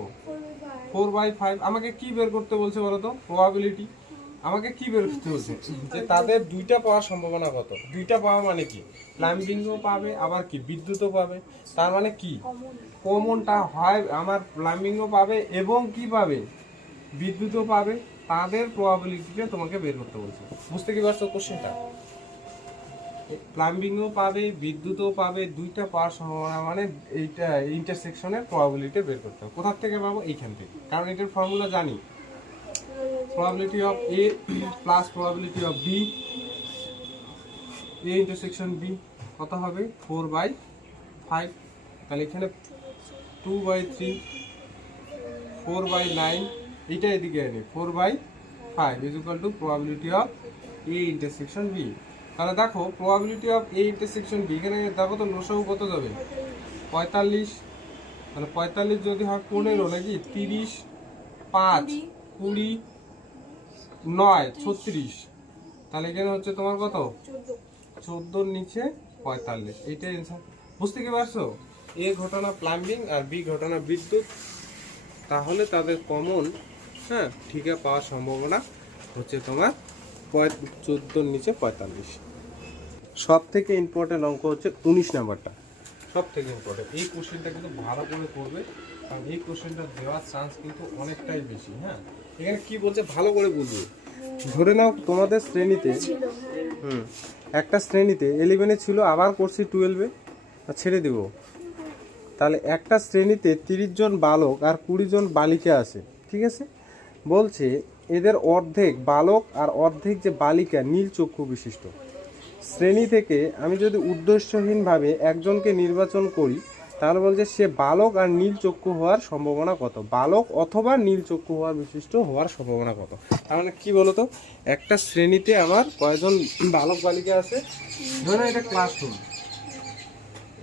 4/5। আমাকে কি বের করতে বলছে বলতো, প্রবাবিলিটি। আমাকে কি বের করতে বলছে, যে তাদের দুইটা পাওয়ার সম্ভাবনা কত। দুইটা পাওয়া মানে কি, প্লাম্বিংও পাবে আবার কি বিদ্যুৎও পাবে। তার মানে কি, কমনটা হয় আমার প্লাম্বিংও পাবে এবং কি পাবে, বিদ্যুৎও পাবে। তাদের প্রবাবিলিটিটা তোমাকে বের করতে বলছে। বুঝতে কি পারছো কোশ্চেনটা? প্লাম্বিংও পাবে বিদ্যুৎও পাবে, দুইটা পাওয়ার সম্ভাবনা মানে এইটা ইন্টারসেকশনের প্রবাবিলিটি বের করতে হবে। কোথা থেকে পাবো, এইখান থেকে, কারণ এটার ফর্মুলা জানি। Probability of A plus probability of B, A intersection B কত হবে, 4/5। তাহলে এখানে 2/3, 4/9, এইটা এদিকে এনে 4/5 is equal to probability of A intersection B. তাহলে দেখো probability of A intersection B, এখানে দেখো তো লসাগু কত যাবে, 45। তাহলে 45 যদি হয় 15 নাকি, 30, 5, 20, 9, 36। তাহলে এখানে হচ্ছে তোমার কত, 14-র নিচে 45। এইটাই অ্যান্সার। বুঝতে কি পারছো? এ ঘটনা প্লাম্বিং আর বি ঘটনা বিদ্যুৎ, তাহলে তাদের কমন ঠিকা পাওয়ার সম্ভাবনা হচ্ছে তোমার 14 নিচে 45। সব থেকে ইম্পর্টেন্ট অঙ্ক হচ্ছে 19 নাম্বারটা, সব থেকে ইম্পর্টেন্ট। এই কোশ্চেনটা কিন্তু ভালো করে করবে, কারণ এই কোশ্চেনটা দেওয়ার চান্স কিন্তু অনেকটাই বেশি। এখানে কি বলছে ভালো করে বুঝবে। ধরে নাও তোমাদের শ্রেণীতে একটা শ্রেণীতে 11-এ ছিল, আবার করছি 12-এ, ছেড়ে দেব। তাহলে একটা শ্রেণীতে 30 জন বালক আর 20 জন বালিকা আছে, ঠিক আছে। বলছে এদের অর্ধেক বালক আর অর্ধেক যে বালিকা নীল চক্ষু বিশিষ্ট। শ্রেণী থেকে আমি যদি উদ্দেশ্যহীনভাবে একজনকে নির্বাচন করি, তাহলে বলছে সে বালক আর নীল চক্ষু হওয়ার সম্ভাবনা কত, বালক অথবা নীল চক্ষু হওয়ার বিশিষ্ট হওয়ার সম্ভাবনা কত। তার মানে কি বলতো, একটা শ্রেণীতে আমার কয়জন বালক বালিকা আছে, ধরো এটা ক্লাসরুম,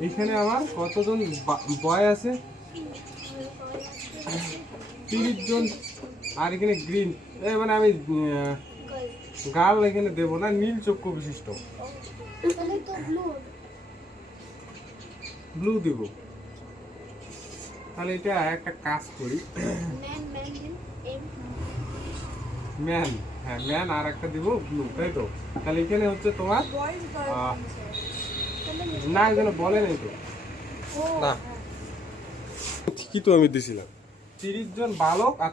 এইখানে আমার কতজন বয় আছে, 30 জন। আর এখানে গ্রিন, মানে আমি গার্ল এখানে দেবো না, নীল চক্ষু বিশিষ্ট, ব্লু দিব। তাহলে এটা একটা কাজ করি, ম্যান, ম্যান আর একটা দিব ব্লু, তাই তো। তাহলে এখানে হচ্ছে তোমার না, এখানে বলে নাই তো, না ঠিকই তো আমি দিছিলাম। 30 জন বালক আর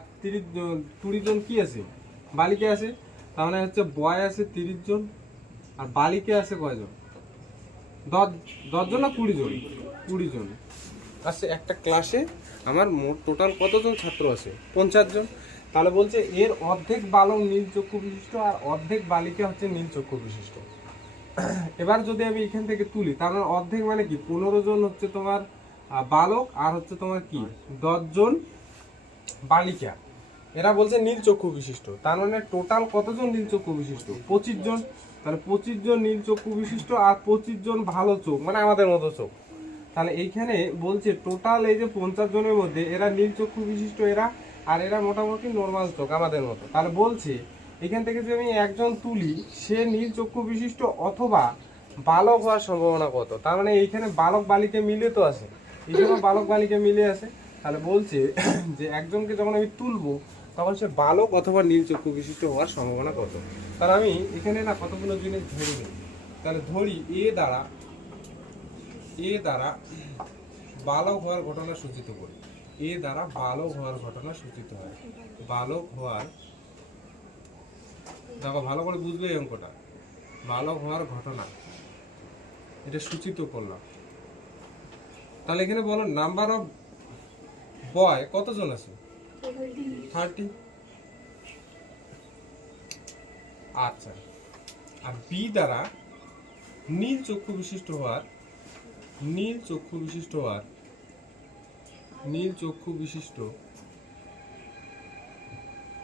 20 জন কি আছে, বালিকা আছে। তার মানে হচ্ছে বয় আছে 30 জন আর বালিকা আছে কয়জন, 10 জন না 20 জন, 20 জন আছে একটা ক্লাসে। আমার মোট টোটাল কতজন ছাত্র আছে, 50 জন। তাহলে বলছে এর অর্ধেক বালক নীল চক্ষু বিশিষ্ট আর অর্ধেক বালিকা হচ্ছে নীল চক্ষু বিশিষ্ট। এবার যদি আমি এখান থেকে তুলি, তার মানে অর্ধেক মানে কি 15 জন হচ্ছে তোমার বালক আর হচ্ছে তোমার কি 10 জন বালিকা, এরা বলছে নীল চক্ষু বিশিষ্ট। তার মানে টোটাল কতজন নীল চক্ষু বিশিষ্ট, 25 জন। তাহলে 25 জন নীল চক্ষু বিশিষ্ট আর 25 জন ভালো চোখ, মানে আমাদের মতো চোখ। তাহলে এইখানে বলছে টোটাল এই যে 50 জনের মধ্যে এরা নীল চক্ষু বিশিষ্ট, এরা আর এরা মোটামুটি নর্মাল চোখ আমাদের মতো। তাহলে বলছে এখান থেকে যদি আমি একজন তুলি, সে নীল চক্ষু বিশিষ্ট অথবা বালক হওয়ার সম্ভাবনা কত। তার মানে এইখানে বালক বালিকা মিলে তো আছে, এইখানে বালক বালিকা মিলে আছে। তাহলে বলছে যে একজনকে যখন আমি তুলবো, তখন সে বালক অথবা নীল চক্ষু বিশিষ্ট হওয়ার সম্ভাবনা কত। তাহলে আমি এখানে না কতগুলো জিনিস ধরে নিই। তাহলে ধরি এ দ্বারা বালক হওয়ার ঘটনা সূচিত করি। এ দ্বারা বালক হওয়ার ঘটনা সূচিত হয়, বালক হওয়ার, দেখো ভালো করে বুঝবে এই অঙ্কটা, বালক হওয়ার ঘটনা এটা সূচিত করলাম। তাহলে এখানে বলো নাম্বার অফ বয় কতজন আছে, 30। আচ্ছা, আর বি দ্বারা নীল চক্ষু বিশিষ্ট হওয়ার, নীল চক্ষু বিশিষ্ট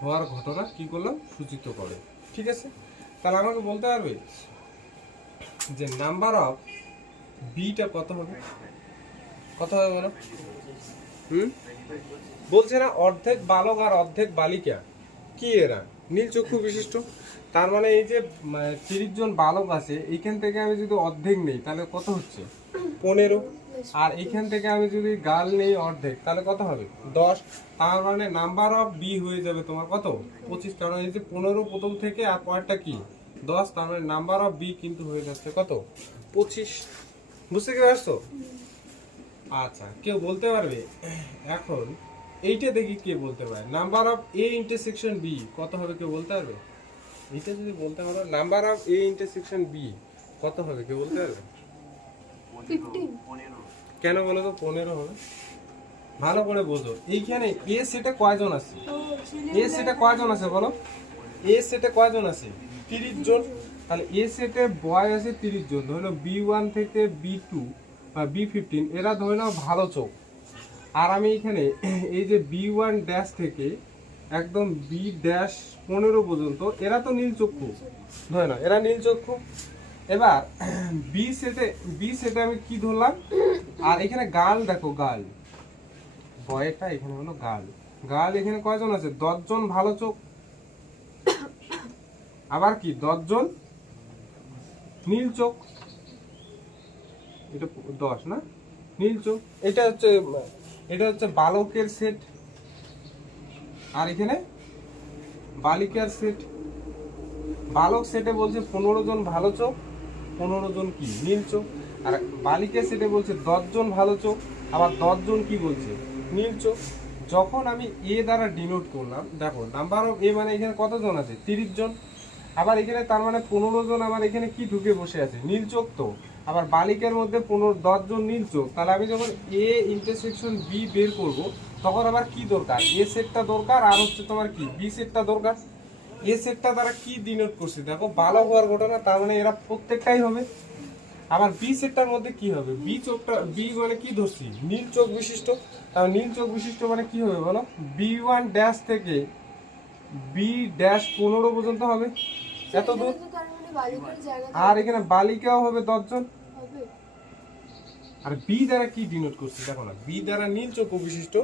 হওয়ার ঘটনা কি করলাম, সূচিত করে। ঠিক আছে, তাহলে আমাকে বলতে পারবে যে নাম্বার অফ বিটা কত হবে, কত হবে বলো। বলছে না অর্ধেক বালক আর অর্ধেক বালিকা কি এরা নীল চক্ষু বিশিষ্ট। তার মানে এই যে 30 জন বালক আছে, এইখান থেকে আমি যদি অর্ধেক নেই তাহলে কত হচ্ছে 15, আর এইখান থেকে আমি যদি গার্ল নেই অর্ধেক তাহলে কত হবে 10। তার মানে নাম্বার অফ বি হয়ে যাবে তোমার কত 25, কারণ এই যে 15 প্রথম থেকে আর পরেরটা কি 10, তার মানে নাম্বার অফ বি কিন্তু হয়ে যাচ্ছে কত 25। বুঝতে কি পারছো? আচ্ছা, কেউ বলতে পারবে এখন এইটা দেখি কে বলতে পারে number of A intersection B কত হবে, কেউ বলতে পারবে? এইটা যদি বলতে পারো number of A intersection B কত হবে, কেউ বলতে পারবে? 15। কেন বলো তো 15 হবে? ভালো করে বোঝো, এইখানে এ সেটে কয়জন আছে, এ সেটে কয়জন আছে বলো, এ সেটে কয়জন আছে 30 জন। তাহলে এ সেটে বয় আছে 30 জন, ধরে নাও B1 থেকে B2 বা B15 এরা ধরে নাও ভালো চোখ। আর আমি এখানে এই যে B1 ড্যাশ থেকে একদম B ড্যাশ 15 পর্যন্ত এরা তো নীল চক্ষু, ধরে নাও এরা নীল চক্ষু। এবার বি সেটে আমি কি ধরলাম, আর এখানে গার্ল দেখো, গার্ল বয়টা এখানে হলো গার্ল, গার্ল এখানে কয়জন আছে 10 জন ভালো চোখ, আবার কি 10 জন নীল চোখ, এটা 10 না নীল চোখ। এটা হচ্ছে বালকের সেট, আর এখানে বালিকার সেট। বালক সেটে বলছে 15 জন ভালো চোখ, 15 জন কি নীল চোখ। আর বালিকা সেটে বলছে 10 জন ভালো চোখ, আবার 10 জন কি বলছে নীল চোখ। যখন আমি এ দ্বারা ডিনোট করলাম, দেখো নাম্বার অফ এ মানে এখানে কতজন আছে 30 জন। আবার এখানে তার মানে 15 জন আমার এখানে কি ঢুকে বসে আছে নীল চোখ। তো আবার বালিকার মধ্যে 10 জন নীল চোখ। তাহলে আমি যখন এ ইন্টারসেকশন বি বের করব, তখন আবার কি দরকার, এ সেটটা দরকার, আর হচ্ছে তোমার কি বি সেটটা দরকার। এ সেটটা দ্বারা কি ডিনোট করছি দেখো, বালক হওয়ার ঘটনা, তার মানে এরা প্রত্যেকটাই হবে। আবার বি সেটটার মধ্যে কি হবে, বি চোখটা, বি মানে কি ধরছি নীল চোখ বিশিষ্ট। তাহলে নীল চোখ বিশিষ্ট মানে কি হবে বলো, বি1 ড্যাশ থেকে বি ড্যাশ 15 পর্যন্ত হবে, এত দূর। তো তার মানে বালিকার জায়গা আর এখানে বালিকাও হবে 10 জন। হবে। আর বি দ্বারা কি ডিনোট করছি দেখো না, বি দ্বারা নীল চক্ষু বিশিষ্ট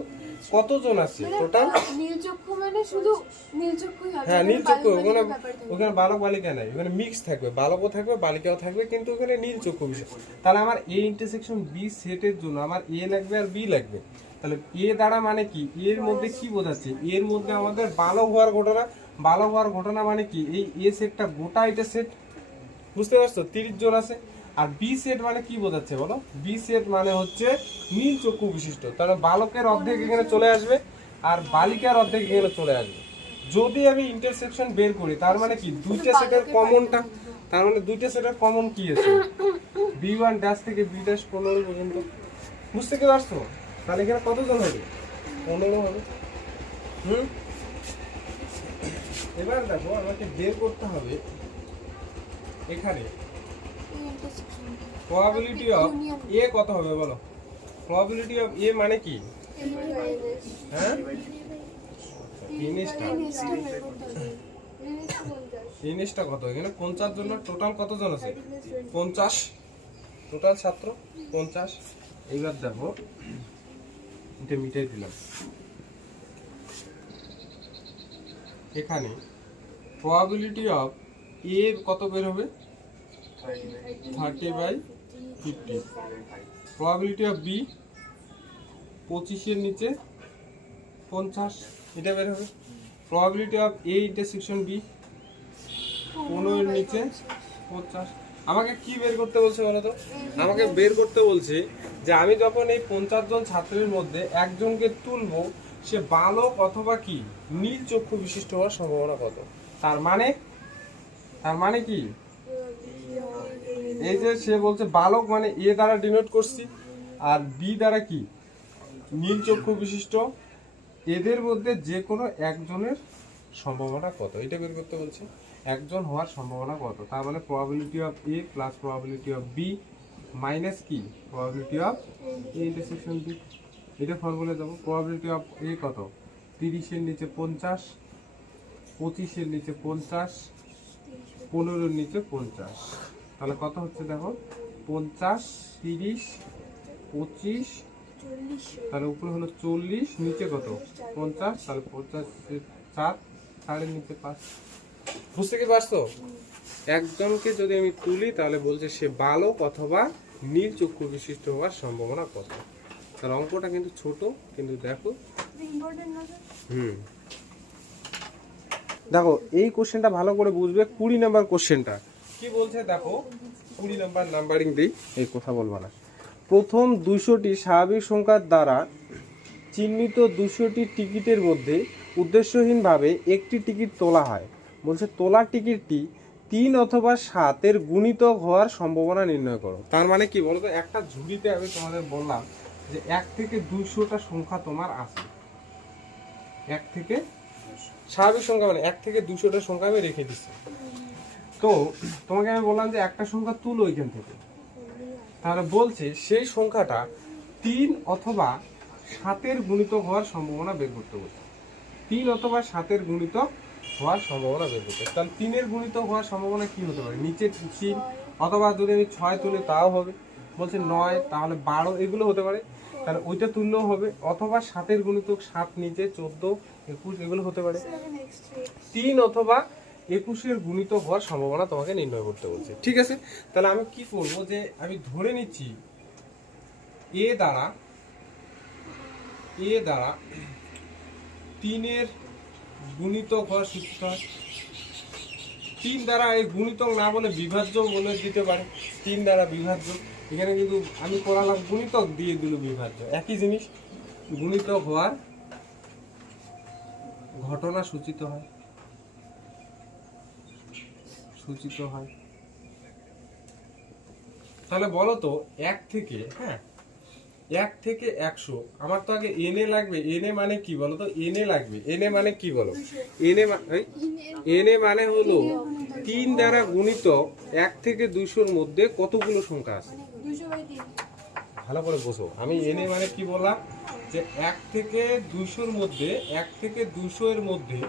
কতজন আছে টোটাল। নীলচক্ষু মানে শুধু নীলচক্ষুই হবে। হ্যাঁ নীল চক্ষু, ওখানে ব্যাপার থাকবে। ওখানে বালক বালিকা নাই, ওখানে মিক্স থাকবে, বালকও থাকবে বালিকাও থাকবে, কিন্তু ওখানে নীল চক্ষু বিশিষ্ট। তাহলে আমার এ ইন্টারসেকশন বি সেটের জন্য আমার এ লাগবে আর বি লাগবে। তাহলে এ দ্বারা মানে কি, এর মধ্যে কি বোঝাচ্ছে, এর মধ্যে আমাদের বালক হওয়ার ঘটনা। বালক হওয়ার ঘটনা মানে কি, এই এ সেটটা গোটা এটা সেট, বুঝতে পারছো 30 জন আছে। আর বি সেট মানে কি বোঝাচ্ছে বলো, বি সেট মানে হচ্ছে নীল চক্ষু বিশিষ্ট। তাহলে বালকের অর্ধেক এখানে চলে আসবে আর বালিকার অর্ধেক এখানে চলে আসবে। যদি আমি ইন্টারসেকশন বের করি, তার মানে কি দুইটা সেটের কমনটা, তার মানে দুইটা সেটের কমন কি আছে, বি1 ড্যাশ থেকে বি ড্যাশ 15 পর্যন্ত। বুঝতে কি পারছো? তাহলে এখানে কতজন হবে, 15 হবে। এবার দেখো আমাকে বের করতে হবে এখানে প্রবাবিলিটি অফ এ কত হবে বলো। প্রবাবিলিটি অফ এ মানে কি, হ্যাঁ জিনিসটা কত, এখানে 50 জন, টোটাল কতজন আছে 50, টোটাল ছাত্র 50। এইবার দেখো এটা মিটাই দিলাম, এখানে প্রবাবিলিটি অফ এ কত বের হবে 30/50। প্রবাবিলিটি অফ বি 25 নিচে 50, এটা বের হবে। Probability of A intersection B 15 নিচে 50। আমাকে কি বের করতে বলছে বলো তো, আমাকে বের করতে বলছে যে আমি যখন এই 50 জন ছাত্রের মধ্যে একজনকে তুলবো, সে বালক অথবা কি নীল চক্ষু বিশিষ্ট হওয়ার সম্ভাবনা কত। তার মানে কি, এই যে সে বলছে বালক মানে এ দ্বারা ডিনোট করছি, আর বি দ্বারা কি নীল চক্ষু বিশিষ্ট, এদের মধ্যে যে কোনো একজনের সম্ভাবনা কত, এটা বের করতে বলছে। একজন হওয়ার সম্ভাবনা কত, তার মানে probability of A plus probability of B minus কি probability of A intersection B. এটা ফর্মুলা দেবো, প্রবাবিলিটি অফ এ কত 30 নিচে 50, 25 নিচে 50, 15 নিচে 50। তাহলে কত হচ্ছে দেখো 50, 30, 25, তাহলে উপরে হলো 40, নিচে কত 50, তাহলে 50 4, 4 নিচে 5। বুঝতে কি পারছো? একজনকে যদি আমি তুলি তাহলে বলছে সে বালক অথবা নীল চক্ষু বিশিষ্ট হওয়ার সম্ভাবনা কত। তার অঙ্কটা কিন্তু ছোট, কিন্তু দেখো দেখো এই কোশ্চেনটা ভালো করে বুঝবে। 20 নাম্বার কোশ্চেনটা কি বলছে দেখো, 20 নাম্বার নাম্বারিং দিই, এই কথা বলবা না। প্রথম 200টি স্বাভাবিক সংখ্যার দ্বারা চিহ্নিত 200টি টিকিটের মধ্যে উদ্দেশ্যহীনভাবে একটি টিকিট তোলা হয়। বলছে তোলা টিকিটটি 3 অথবা 7 এর গুণিতক হওয়ার সম্ভাবনা নির্ণয় করো। তার মানে কি বলতো, একটা ঝুড়িতে আমি তোমাদের বললাম যে 1 থেকে 200টা সংখ্যা তোমার আছে, 1 থেকে স্বাভাবিক সংখ্যা মানে 1 থেকে 200টা সংখ্যা আমি রেখে দিচ্ছি। তো তোমাকে আমি বললাম যে একটা সংখ্যা তুলো ওইখান থেকে, তাহলে বলছে সেই সংখ্যাটা 3 অথবা 7 এর গুণিতক হওয়ার সম্ভাবনা বের করতে বলছে। 3 অথবা 7 এর গুণিতক হওয়ার সম্ভাবনা বের করতে। তাহলে 3 এর গুণিতক হওয়ার সম্ভাবনা কি হতে পারে, নিচে 3, অথবা যদি আমি 6 তুলি তাও হবে। বলছে 9, তাহলে 12, এগুলো হতে পারে, তাহলে ওইটা তুললেও হবে। অথবা 7 এর গুণিতক 7 নিচে 14, 21, এগুলো হতে পারে। 3 অথবা 21 এর গুণিতক হওয়ার সম্ভাবনা তোমাকে নির্ণয় করতে বলছে। ঠিক আছে, তাহলে আমি কি করব, যে আমি ধরে নিচ্ছি এ দ্বারা 3-এর গুণিতক হওয়া সূচিত হয়। 3 দ্বারা এই গুণিতক না বলে বিভাজ্য বলে দিতে পারে, 3 দ্বারা বিভাজ্য। এখানে কিন্তু আমি করালাম গুণিতক দিয়ে দিল বিভাজ্য, একই জিনিস। গুণিতক হওয়ার ঘটনা সূচিত হয়, তাহলে বলো তো 1 থেকে 100, আমার তো আগে এনএ লাগবে। এনএ মানে কি বলো তো? এনএ লাগবে। এনএ মানে কি বলো? এনএ মানে হলো 3 দ্বারা গুণিতক 1 থেকে 200-র মধ্যে কতগুলো সংখ্যা আছে। 200/3। ভালো করে বসো। আমি এনএ মানে কি বললাম, যে 1 থেকে 200-র মধ্যে 1 থেকে 200-এর মধ্যে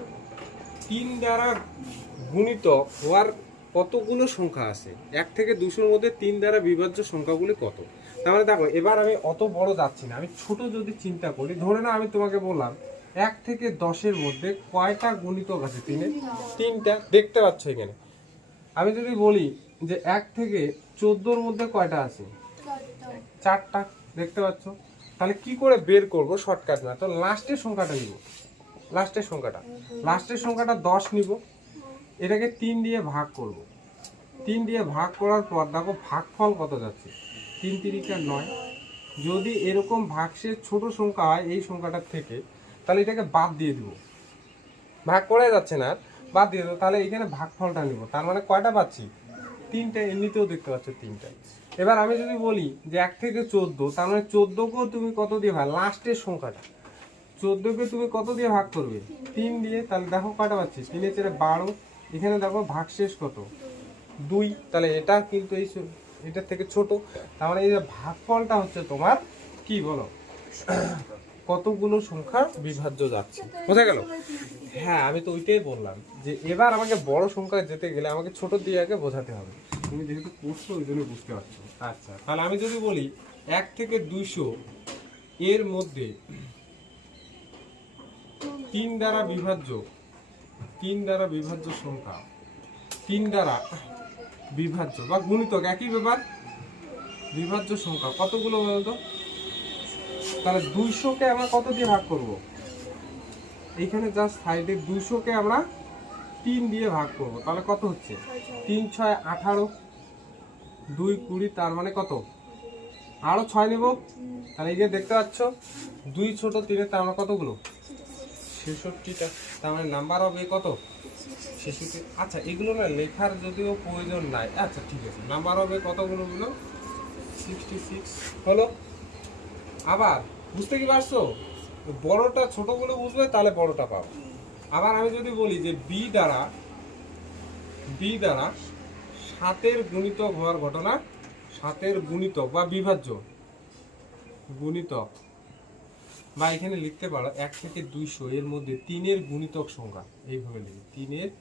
3 দ্বারা গুণিতক হওয়ার কতগুলো সংখ্যা আছে। 1 থেকে 200-র মধ্যে 3 দ্বারা বিভাজ্য সংখ্যাগুলি কত। তাহলে দেখো, এবার আমি অত বড় যাচ্ছি না, আমি ছোট যদি চিন্তা করি, ধরে না আমি তোমাকে বললাম 1 থেকে 10-এর মধ্যে কয়টা গুণিতক আছে? 3টা। দেখতে পাচ্ছ এখানে। আমি যদি বলি যে 1 থেকে 14-র মধ্যে কয়টা আছে? 4টা। দেখতে পাচ্ছ? তাহলে কি করে বের করব? শর্টকাট না, তো লাস্টের সংখ্যাটা নিব। লাস্টের সংখ্যাটা 10 নিব, এটাকে 3 দিয়ে ভাগ করব। 3 দিয়ে ভাগ করার পর দেখো ভাগফল কত যাচ্ছে, 3 3 9। যদি এরকম ভাগশেষ ছোট সংখ্যা হয় এই সংখ্যাটার থেকে, তাহলে এটাকে বাদ দিয়ে দিব। ভাগ করা যাচ্ছে না, বাদ দিয়ে দেবো। তাহলে এখানে ভাগফলটা নিব, তার মানে কয়টা পাচ্ছি? 3টা। এমনিতেও দেখতে পাচ্ছ 3টা। এবার আমি যদি বলি যে 1 থেকে 14, তার মানে 14কেও তুমি কত দিয়ে ভাগ, লাস্টের সংখ্যাটা 14কে তুমি কত দিয়ে ভাগ করবে? 3 দিয়ে। তাহলে দেখো কয়টা পাচ্ছি, 3 এর 4 12। এখানে দেখো ভাগশেষ কত? 2। তাহলে এটা কিন্তু এটার থেকে ছোট। তার মানে এই যে ভাগফলটা হচ্ছে তোমার কি বলো, কতগুলো সংখ্যা বিভাজ্য যাচ্ছে। বোঝা গেল? হ্যাঁ, আমি তো ওইটাই বললাম যে এবার আমাকে বড় সংখ্যা যেতে গেলে আমাকে ছোট দিয়ে আগে বোঝাতে হবে। তুমি যেহেতু পড়ছো ওই জন্য বুঝতে পারছো। আচ্ছা, তাহলে আমি যদি বলি 1 থেকে 200 এর মধ্যে 3 দ্বারা বিভাজ্য সংখ্যা, 3 দ্বারা বিভাজ্য বা গুণিতক, একই ব্যাপার। বিভাজ্য সংখ্যা কতগুলো বলতো? তাহলে 200কে আমরা কত দিয়ে ভাগ করব? এইখানে জাস্ট সাইডে 200কে আমরা 3 দিয়ে ভাগ করব। তাহলে কত হচ্ছে? 3 6 18, 2 20, তার মানে কত? আরো 6 নেব। তাহলে এই যে দেখতে পাচ্ছ 2 ছোট 3, তার মানে কতগুলো? 66টা। তার মানে নাম্বার হবে কত? 66। আচ্ছা, এগুলো না লেখার যদিও প্রয়োজন নাই। আচ্ছা ঠিক আছে, নাম্বার হবে কতগুলো? 66 হলো। আবার বুঝতে কি পারছো? বড়টা ছোটগুলো বুঝবে, তাহলে বড়টা পাবো। আবার আমি যদি বলি যে বি দ্বারা 7-এর গুণিতক হওয়ার ঘটনা, 7-এর গুণিতক বা বিভাজ্য গুণিতক, বা এখানে লিখতে পারো 1 থেকে 200 এর মধ্যে 3-এর গুণিতক সংখ্যা। এইভাবে লিখি, 3-এর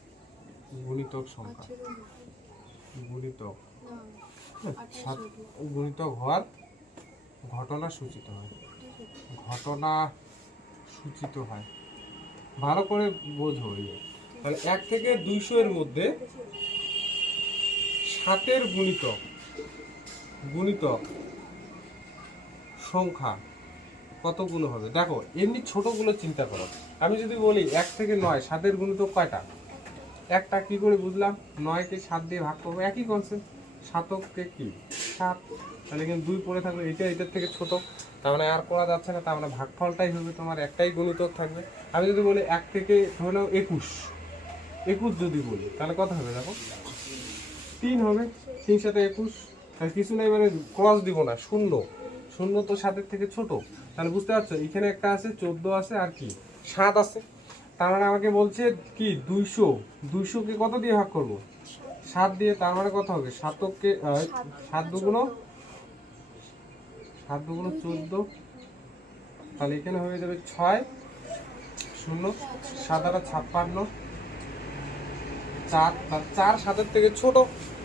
গুণিতক সংখ্যা, গুণিতক হওয়ার ঘটনা সূচিত হয়। ভালো করে বোঝো। তাহলে 1 থেকে 200 এর মধ্যে 7-এর গুণিতক সংখ্যা কতগুলো হবে? দেখো, এমনি ছোটগুলো চিন্তা করো। আমি যদি বলি 1 থেকে 9, 7-এর গুণিতক কয়টা? একটা। কি করে বুঝলাম? 9কে 7 দিয়ে ভাগ করবো, একই কনসেপ্ট। 7কে কি 7, তাহলে কিন্তু 2 পড়ে থাকবে, এটার থেকে ছোট, তার মানে আর করা যাচ্ছে না। তার মানে ভাগফলটাই হবে তোমার, একটাই গুণিতক থাকবে। আমি যদি বলি 1 থেকে ধরে নাও 21 যদি বলি, তাহলে কত হবে? দেখো 3 হবে। 3 সাথে 21, তাহলে কিছু নেই, মানে ক্রস দিব না, শূন্য তো 7-এর থেকে ছোট। তাহলে বুঝতে পারছো, এখানে একটা আছে 14 আছে, আর কি 7 আছে। তার মানে আমাকে বলছে কি 200কে কত দিয়ে ভাগ করব? 7 দিয়ে। তার মানে কত হবে? 7কে 7 দুগুণ 14, তাহলে এখানে হয়ে যাবে 6 0 7 56, 4 7-এর থেকে ছোট,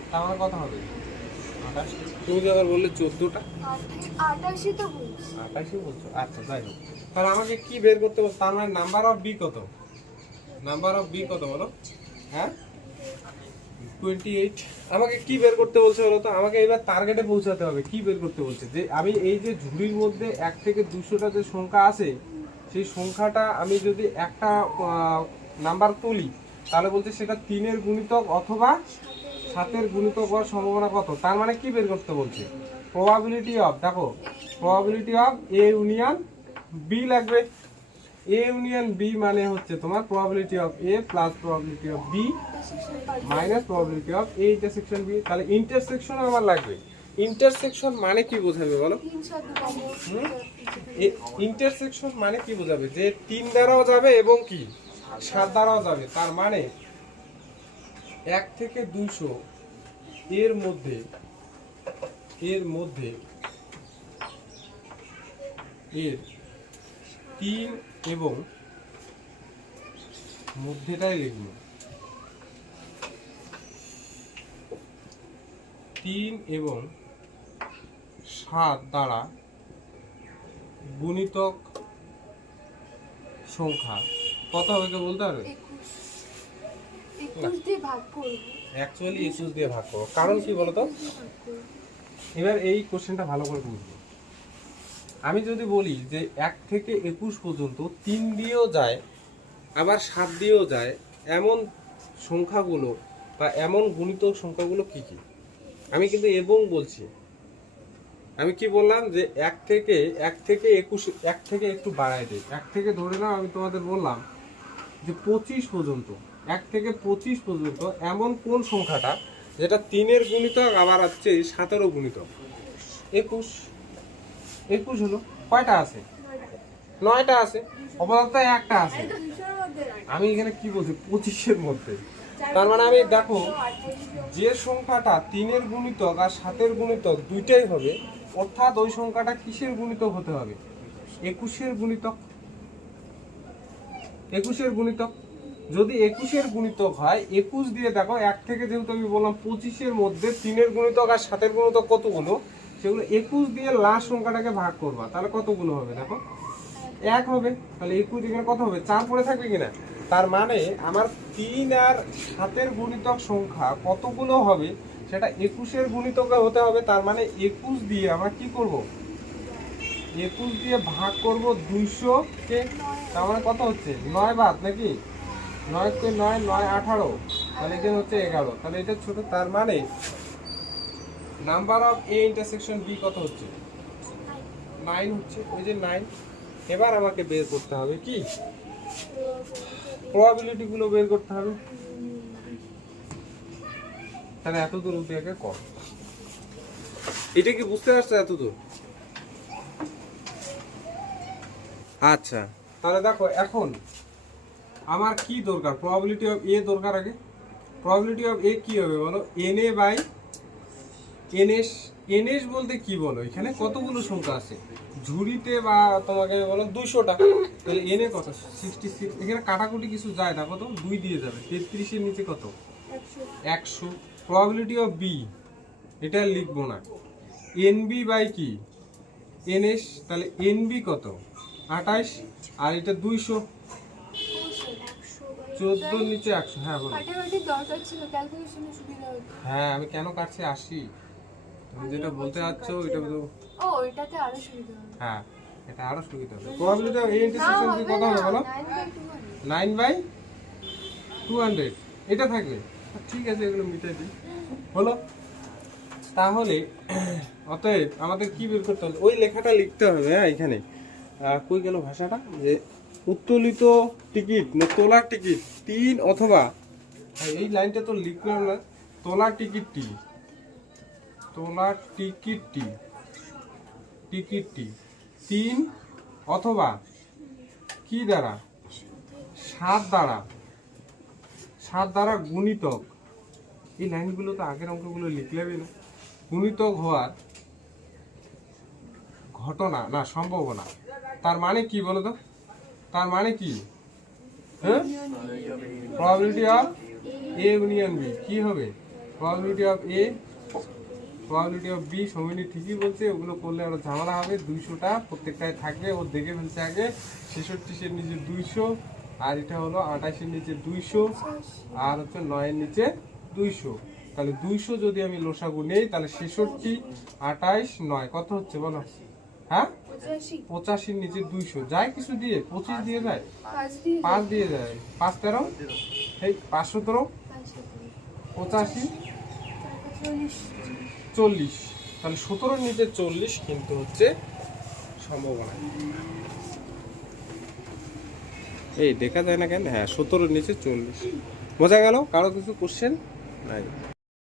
তার মানে কত হবে? 28। তুমি যখন বললে 14টা, 28 তো বলছি। 28 বলছো? আচ্ছা, যাই হোক। তাহলে আমাকে কি বের করতে হবে? তার মানে নাম্বার অফ বি কত? বলো? হ্যাঁ, 28। আমাকে কি বের করতে বলছে বলো তো? আমাকে এবার টার্গেটে পৌঁছাতে হবে। কি বের করতে বলছে? যে আমি এই যে ঝুড়ির মধ্যে 1 থেকে 200টা যে সংখ্যা আছে, সেই সংখ্যাটা আমি যদি একটা নাম্বার তুলি, তাহলে বলছে সেটা 3-এর গুণিতক অথবা 7-এর গুণিতক হওয়ার সম্ভাবনা কত। তার মানে কি বের করতে বলছে? প্রবাবিলিটি অফ, দেখো probability of A union B লাগবে। এ ইউনিয়ন বি মানে হচ্ছে তোমার probability of A plus probability of B minus probability of A intersection B. তাহলে ইন্টারসেকশন আমার লাগবে। ইন্টারসেকশন মানে কি বোঝাবে বলো? ইন্টারসেকশন মানে কি বোঝাবে? যে 3 দ্বারাও যাবে এবং কি 7 দ্বারাও যাবে। তার মানে 1 থেকে 200 এর মধ্যে এর 3 এবং মধ্যেটাই লিখবো 3 এবং 7 দ্বারা গুণিতক সংখ্যা কত হবে কে বলতে পারবে? 21 দিয়ে ভাগ করব। অ্যাকচুয়ালি 21 দিয়ে ভাগ করো। কারণ কি বলতো? এবার এই কোশ্চেনটা ভালো করে বুঝবো। আমি যদি বলি যে 1 থেকে 21 পর্যন্ত 3 দিয়েও যায় আবার 7 দিয়েও যায়, এমন সংখ্যাগুলো বা এমন গুণিতক সংখ্যাগুলো কি কি? আমি কিন্তু এবং বলছি। আমি কি বললাম যে 1 থেকে 21, 1 থেকে একটু বাড়াই দেই। 1 থেকে ধরে নাও আমি তোমাদের বললাম যে 25 পর্যন্ত, 1 থেকে 25 পর্যন্ত এমন কোন সংখ্যাটা যেটা 3-এর গুণিতক আবার হচ্ছে 7-এরও গুণিতক? 21 হলো। কয়টা আছে? 9টা আছে। অপদার্থ একটা আছে। আমি এখানে কি বলছি? 25-এর মধ্যে। তার মানে আমি দেখো যে সংখ্যাটা 3-এর গুণিতক আর 7-এর গুণিতক দুইটাই হবে, অর্থাৎ ওই সংখ্যাটা কিসের গুণিতক হতে হবে? 21-এর গুণিতক। 21-এর গুণিতক। যদি 21-এর গুণিতক হয়, 21 দিয়ে দেখো 1 থেকে যেহেতু আমি বললাম 25-এর মধ্যে 3-এর গুণিতক আর 7-এর গুণিতক কতগুলো, সেগুলো 21 দিয়ে লাস্ট সংখ্যাটাকে ভাগ করবা, তাহলে কতগুলো হবে দেখো? 1 হবে। তাহলে 21 এখানে কত হবে? 4 পড়ে থাকবে কিনা? তার মানে আমার 3 আর 7-এর গুণিতক সংখ্যা কতগুলো হবে সেটা 21-এর গুণিতকে হতে হবে। তার মানে 21 দিয়ে আমরা কি করব? 21 দিয়ে ভাগ করব 200 কে। তার মানে কত হচ্ছে? 9 বাদ নাকি? 9 কে 9, 9 18, তাহলে এখানে হচ্ছে 11। তাহলে এটা ছোট। তার মানে number of A intersection B কত হচ্ছে? 9 হচ্ছে। ওই যে 9। এবার আমাকে বের করতে হবে কি? প্রবাবিলিটি গুলো বের করতে হবে। তাহলে এত দূর অবধি আগে কর। এটা কি বুঝতে পারছো এত দূর? আচ্ছা, তাহলে দেখো এখন আমার কি দরকার? প্রবাবিলিটি অফ এ দরকার আগে। প্রবাবিলিটি অফ এ কি হবে বলো? N A by NS. এনএস বলতে কি বলো? এখানে কতগুলো সংখ্যা আছে ঝুড়িতে, বা তোমাকে বলো 200টা। তাহলে এনএ কত? 66। এখানে কাটাকুটি কিছু যায় না, কত? 2 দিয়ে যাবে। 33-এর নিচে কত? 100। প্রবাবিলিটি অফ বি এটা লিখবো না। এনবি বাই কি? এনএস। তাহলে এনবি কত? 28। আর এটা 200। 14-র নিচে 100। হ্যাঁ বলো। কাটাকাটির দরকার ছিল, ক্যালকুলেশনে সুবিধা হতো। হ্যাঁ, আমি কেন কাটছি 80? তুমি যেটা বলতে চাচ্ছো এটা তো। ও, এটাতে আরো সুবিধা হবে। হ্যাঁ, এটা আরো সুবিধা হবে। Probability of A intersection B কত হবে বলো? 9/200। এটা থাকবে। ঠিক আছে, এগুলো মিটাই দিই। হলো। তাহলে অতএব আমাদের কি বের করতে হবে? ওই লেখাটা লিখতে হবে। হ্যাঁ, এখানে কই গেল ভাষাটা? যে উত্তোলিত টিকিট না তোলার টিকিট 3 অথবা, এই লাইনটা তো লিখলাম না। তোলার টিকিটটি 3 অথবা কি দ্বারা? 7 দ্বারা গুণিতক। এই লাইনগুলো তো আগের অঙ্কগুলো লিখলেই না। গুণিতক হওয়ার ঘটনা না সম্ভাবনা। তার মানে কি বলো তো? তার মানে কি? হ্যাঁ, probability of A union B কি হবে? Probability of A probability of B সমিনি ঠিকই বলছে। ওগুলো করলে আরো ঝামেলা হবে। 200টা প্রত্যেকটায় থাকবে। ও দেখে ফেলছে আগে। 66-এর নিচে 200, আর এটা হলো 28-এর নিচে 200, আর হচ্ছে 9-এর নিচে 200, তাহলে 200 যদি আমি লসাগু নেই তাহলে 66, 28, 9 কত হচ্ছে বলো? হ্যাঁ 85 85 নিচে 200 যায় কিছু দিয়ে 25 দিয়ে যায় 5 দিয়ে 5 দিয়ে যায় 5 13 এই 517 85 40, তাহলে 17 নিচে 40 কিন্তু হচ্ছে সম্ভাবনা। এই দেখা যায় না কেন? হ্যাঁ 17 নিচে 40। বোঝা গেল? কারো কিছু কোশ্চেন নাই?